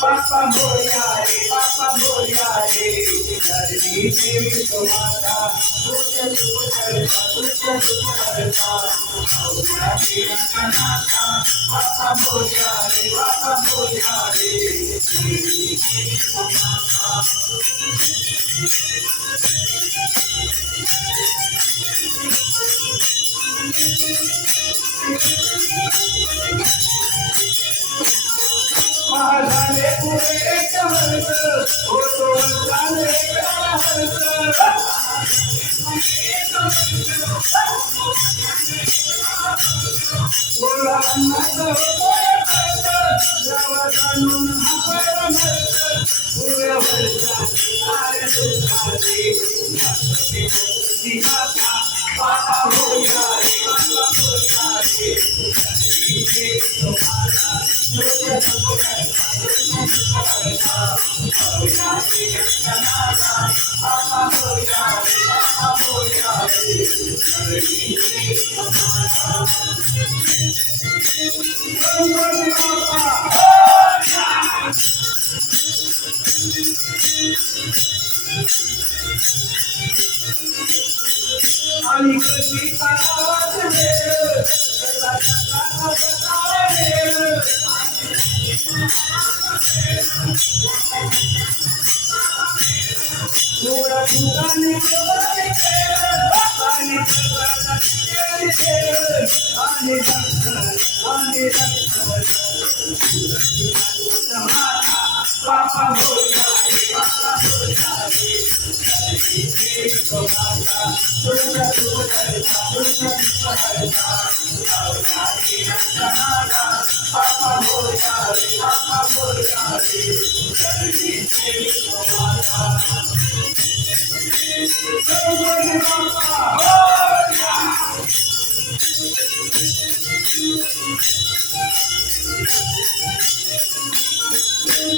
बापा मोरया रे बापा मोरया रे धरणी देवी तुम्हारा तुझे सुख करता तुझे सुख करता औया रे नाता बापा मोरया रे धरणी देवी तुम्हारा महाराणे पुरे एक हरत होतो झाले हरत बोला अन्नाचं होतोय भरत जावा जाणून हा परमर्थ पुऱ्या भरता सारे दुःखाचे दिहाता बाबा होया रे तुम्हारा तुझे सुख करता औया रे नाता बाबा होया रे धरणी देवी तुम्हारा गणपती बाप्पा आणि कशी आवाज वेळ सदा सदा बतावे थोडा फुलाने बोलावे आणि बापा मोरया रे बापा मोरया रे धरणी देवी तुम्हारा तुझे सुख करता तुझे सुख करता औया रे नाता बापा मोरया रे धरणी देवी तुम्हारा गणपती बाप्पा मोरया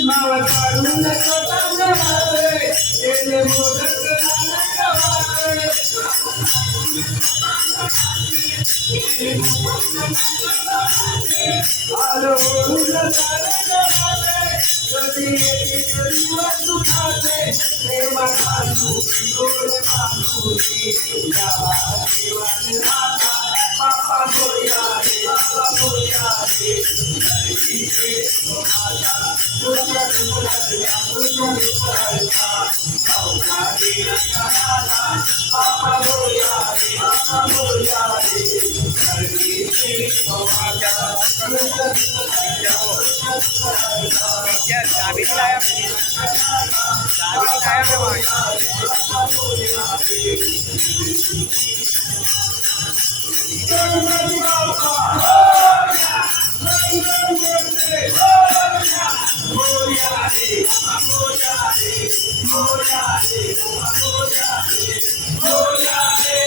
नाव काढून स्वतः जमावे केले मोदक नानकवावे आलो ओढून सारे जमावे कधी येते कधी वस्तू खाते प्रेमा घालू डोळे बांधूनी गावा जीवन राधा बापा मोरया रे धरणी देवी तुम्हारा तुझे सुख करता तुझे सुख करता औया रे नाता बापा मोरया रे धरणी देवी तुम्हारा तुझे सुख करता गणपती बाप्पा मोरया रे मोरया रे